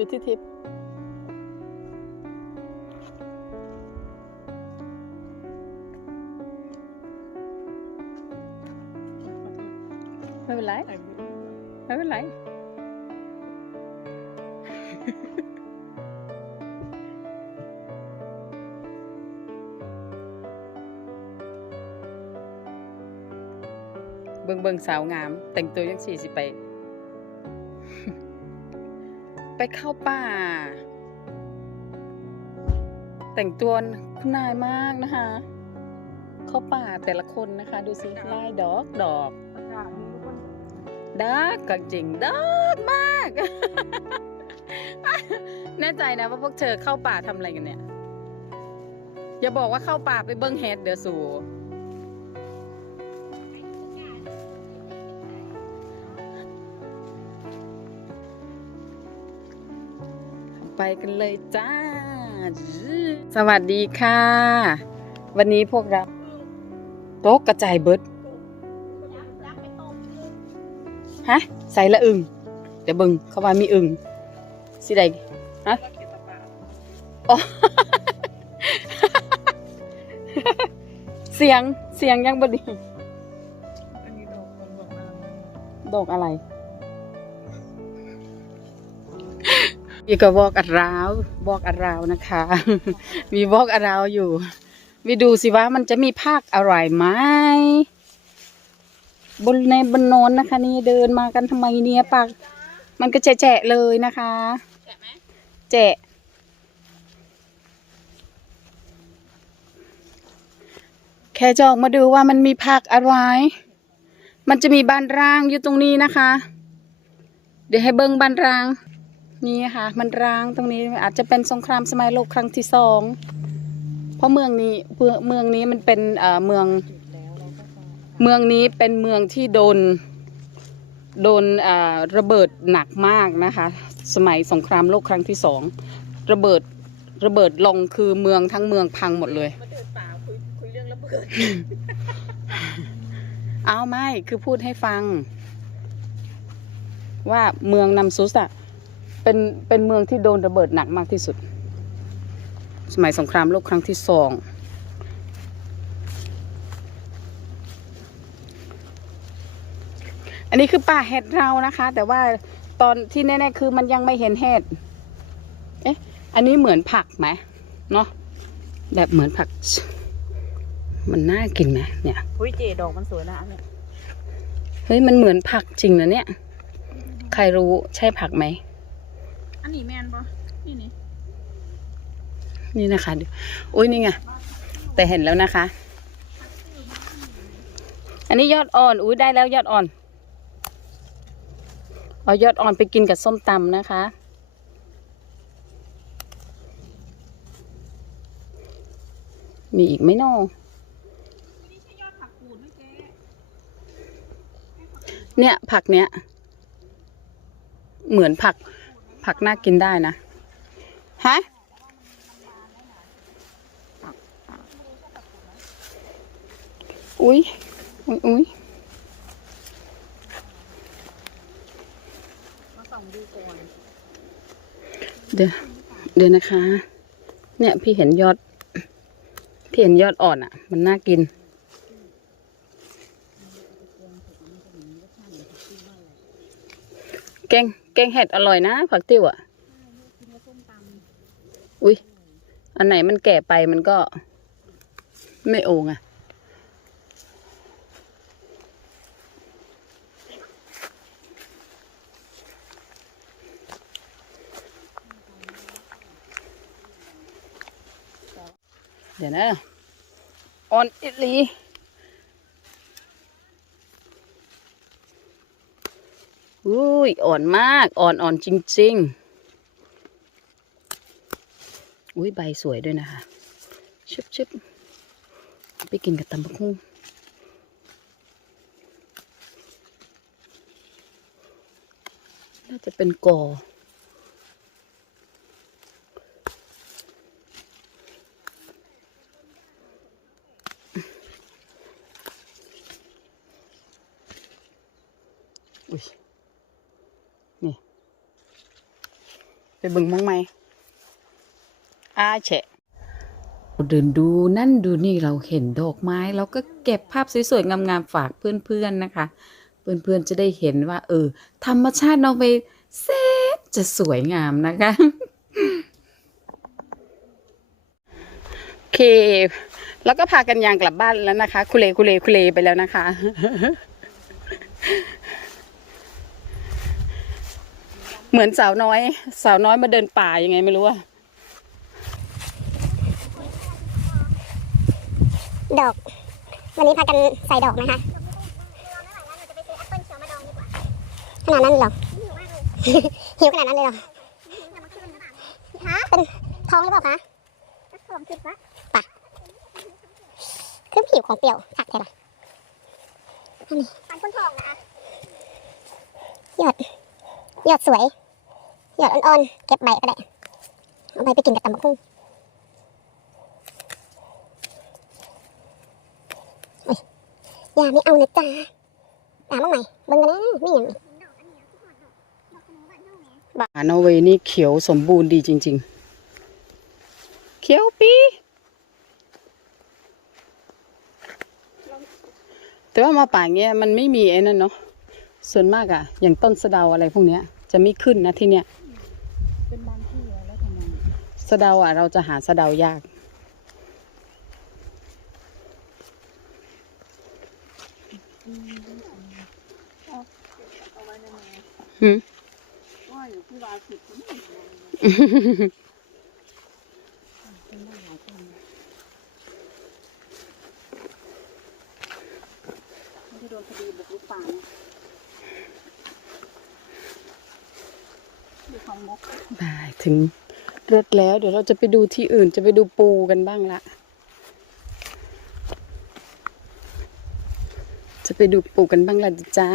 อยู่ที่ทิพย์ไม่เป็นไรไม่เป็นไรเบิงเบิงสาวงาม แต่งตัวยังสี่สิไป ไปเข้าป่า แต่งตัวคุณนายมากนะคะ เข้าป่าแต่ละคนนะคะ ดูสิลายดอกดอกอากาศมีทุกคนดักก็จริงดักมาก แน่ใจนะว่าพวกเธอเข้าป่าทำอะไรกันเนี่ย อย่าบอกว่าเข้าป่าไปเบิ้งเฮดเดี๋ยวสู ไปกันเลยจ้า สวัสดีค่ะ วันนี้พวกเราโต๊ะกระจายเบิดฮะใส่ละอึงเดี๋ยวเบึงเขาว่ามีอึงสิใดฮะอ๋อเสียงเสียงยังบดีอันนี้ดอกคนบอกมาดอกอะไร มีก็บอกอัดราวบอกอัดราวนะคะ มีบอกอัดราวอยู่วิดูสิว่ามันจะมีภาคอะไรไหมบนในบนนนนะคะ นี่เดินมากันทำไมเนี่ยปากมันก็แฉะเลยนะคะแฉะไหมแฉะแค่จะออกมาดูว่ามันมีผักอะไร มันจะมีบ้านร้างอยู่ตรงนี้นะคะ เดี๋ยวให้เบิ้งบ้านร้าง นี่ค่ะ มันร้างตรงนี้อาจจะเป็นสงครามสมัยโลกครั้งที่สองเพราะเมืองนี้เมืองเมืองนี้มันเป็นเอ่อเมืองแล้วเราก็จะเมืองนี้เป็นเมืองที่โดนโดนเอ่อระเบิดหนักมากนะคะ สมัยสงครามโลกครั้งที่สองระเบิดระเบิดลงคือเมืองทั้งเมืองพังหมดเลยมาเดินป่าคุยคุยเรื่องระเบิดเอาไม่คือพูดให้ฟัง ว่าเมืองนำซุสอะ เป็นเป็นเมืองที่โดนระเบิดหนักมากที่สุด สมัยสงครามโลกครั้งที่สองอันนี้คือป่าเห็ดเรานะคะ แต่ว่าตอนที่แน่ๆคือมันยังไม่เห็นเห็ดเอ๊ะอันนี้เหมือนผักไหมเนาะแบบเหมือนผัก มันน่ากินไหมเนี่ยอุ้ยเจดอกมันสวยนะอันเนี่ยเฮ้ยมันเหมือนผักจริงนะเนี่ย ใครรู้ใช่ผักไหม อันนี้แมนปะนี่นี่นี่นะคะอุ้ยนี่ไงแต่เห็นแล้วนะคะ อันนี้ยอดอ่อนอุ้ยได้แล้วยอดอ่อนเอายอดอ่อนไปกินกับส้มตำนะคะ มีอีกไหมนองเนี่ยผักเนี้ยเหมือนผัก ผักน่ากินได้นะ ฮะ อุ้ยอุ้ยอุ้ยเดี๋ยวเดี๋ยวนะคะ เนี่ยพี่เห็นยอด พี่เห็นยอดอ่อนอะ มันน่ากินแกง แกงเห็ดอร่อยนะ ผักติ้วอะ อุ้ยอันไหนมันแก่ไปมันก็ ไม่โอไงอะเดี๋ยวนะออนอิลีอุ้ ยอ่อนมากอ่อนอ่อนจริง ๆ อุ้ยใบสวยด้วยนะคะชิบชิบไปกินกับตำบักหุ่งน่าจะเป็นกออุ้ย ไปเบิ่งมองไหมอาแฉะเดินดูนั่นดูนี่เราเห็นดอกไม้ เราก็เก็บภาพสวยๆงามๆฝากเพื่อนๆนะคะ เพื่อนๆจะได้เห็นว่า เออ ธรรมชาตินอร์เวย์แสนจะสวยงามนะคะ โอเค แล้วก็พากันยางกลับบ้านแล้วนะคะ คุเลคุเลคุเลไปแล้วนะคะ เหมือนสาวน้อย สาวน้อยมาเดินป่ายังไงไม่รู้อะดอก วันนี้พากันใส่ดอกนะคะขนาดนั้นเลยเหรอหิวขนาดนั้นเลยเหรอฮะเป็นท้องหรือเปล่าคะท้องคิดว่าปะคือผิวของเปรี้ยวผักใช่ปะอันนี้ปันคนทองนะคะหยอดหยอดสวย หยอดอ่อนๆ เก็บใบก็ได้ เอาใบไปกินกับตำบักหุ่งอย่าไม่เอานะจ๊ะตามมาใหม่เบิ่งกันนะไม่อย่างนี้านอเวนี่เขียวสมบูรณ์ดีจริง ๆ เขียวปีแต่ว่ามาป่าเงี้ยมันไม่มีไอ้นั่นเนาะส่วนมากอะอย่างต้นสะเดาอะไรพวกเนี้ยจะไม่ขึ้นนะที่เนี้ย เป็นบางที่ไว้แล้วทำไม สะเดาอะเราจะหาสะเดายากเอาไว้ในแม่หืมว่าอยู่ที่วาสิบคนนี้เป็นได้หลายคนไม่ได้โดนคดีบุกรุกป่านะดูของมกได้ถึง รถแล้ว เดี๋ยวเราจะไปดูที่อื่นจะไปดูปูกันบ้างละ จะไปดูปูกันบ้างละจ้า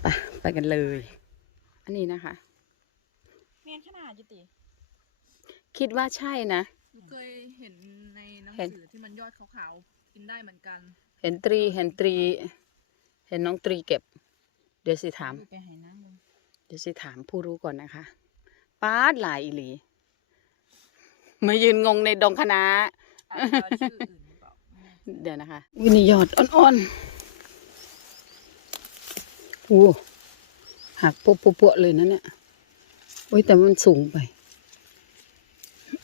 ไปไปกันเลย อันนี้นะคะแม่นขนาดยุติ คิดว่าใช่นะ เคยเห็นในหนังเห็นสือที่มันยอดขาวๆ กินได้เหมือนกัน เห็นตรีเห็นตรี เห็นน้องตรีเก็บ เดี๋ยวสิถามดูไปหายน้ำมึงเดี๋ยวสิถามผู้รู้ก่อนนะคะ ป้าดหลายอีหลีมายืนงงในดงคณะอาจจะชื่ออื่นหรือเปล่าไม่แน่เดี๋ยวนะคะวินิยอดอ่อนๆโอ้หักปุ๊บๆๆเลยนะเนี่ยโอ้ยแต่มันสูงไป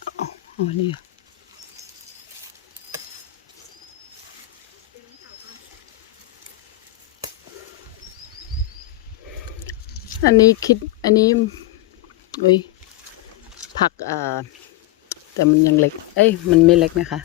เอาเอาอันนี่อันนี้คิดอันนี้โอ้ยผักเอ่อแต่มันยังเล็ก เอ้ย มันไม่เล็กนะคะ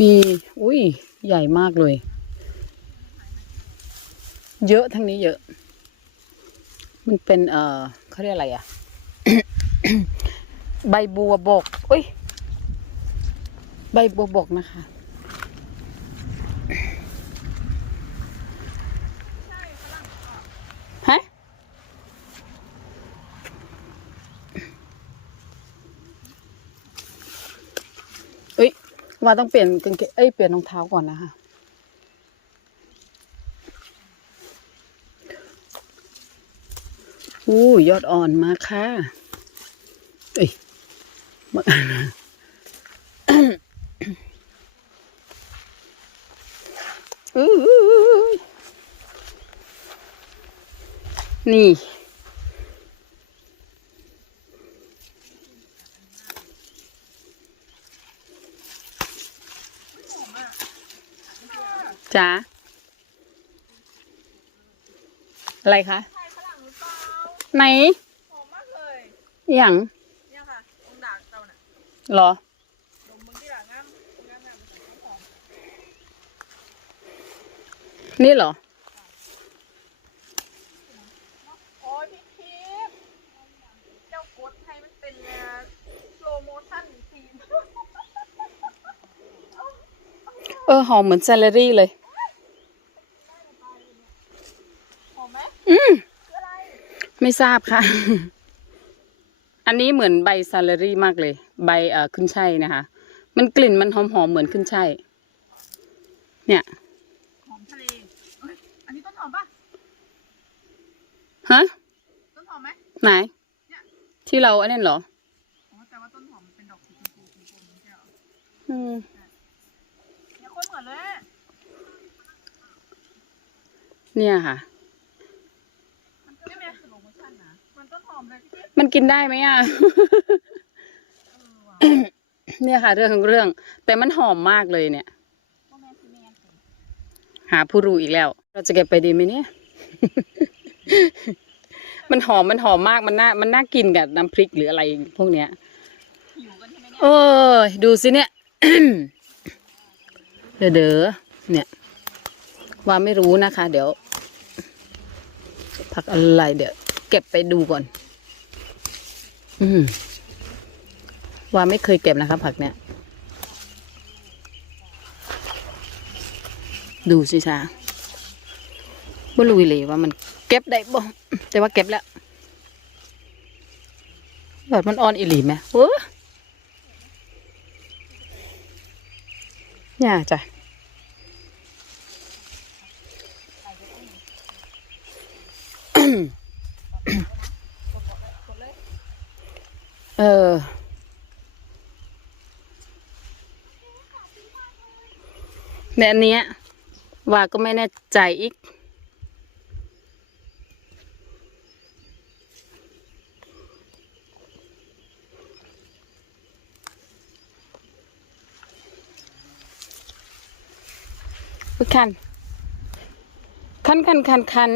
มี อุ้ย ใหญ่มากเลย เยอะทั้งนี้เยอะ มันเป็น เอ่อเขาเรียกอะไรอะใบบัวบกอุ้ย ใบบัวบกนะคะ ฮะเอ้ยว่าต้องเปลี่ยนกางเกงเอ้ย เปลี่ยนรองเท้าก่อนนะคะ อู้ยอดอ่อนมาค่ะ เอ้ยมาอู้นี่ จ้าอะไรคะ ไหนหอมมากเลยอหย่างเนี่ยค่ะตรงด่างเจ้าน่ะเหรอ ดมมึงที่ด่างงามงามงามเป็นของหอมนี่เหรอ โอ้ยพี่ทิพย์เจ้ากดให้มันเป็นโลโมชั่นซีน เออหอมเหมือนแซลลรี่เลย เไม่ทราบค่ะ อันนี้เหมือนใบซาลารี่มากเลย ใบเอ่อขึ้นช่ายนะคะ มันกลิ่นมันหอมๆเหมือนขึ้นช่ายเนี่ยหอมทะเลเอ้ยอันนี้ต้นหอมปะฮะต้นหอมไหมไหน ที่เราอันนั้นเหรออ๋อแต่ว่าต้นหอมมันเป็นดอกสีชมพูชมพูไม่ใช่เหรออืมเนี่ยคนเหมือนเลยอะเนี่ยค่ะ มันก็ไม่เป็นสโลโมชั่นนะมันต้นห อมเลยพี่พี่มันกินได้ไหมอะ เออว่ะเนี่ยค่ะ เรื่องของเรื่อง แต่มันหอมมากเลยเนี่ยพ่อแม่คือแม่สิหาผู้รู้อีกแล้ว เราจะเก็บไปดีไหมเนี่ย มันหอมมันหอมมากมันน่ามันน่ากินกับน้ำพริกหรืออะไรพวกเนี้ย หิวกันใช่ไหมเนี่ยโอ้ยดูสิเนี่ย เด้อเด้อเนี่ย ว่าไม่รู้นะคะ เดี๋ยวผักอะไรเดี๋ยว เก็บไปดูก่อน อืมว่าไม่เคยเก็บนะคะผักเนี่ย ดูสิจ้าบ่รู้เลยว่ามันเก็บได้บ่แต่ว่าเก็บแล้วยอดมันอ่อนอีหลีไหมโอ้เนี่ยจ้ะ เออในอันเนี้ยว่าก็ไม่แน่ใจอีกอุ๊ยคัน คันคันคันคัน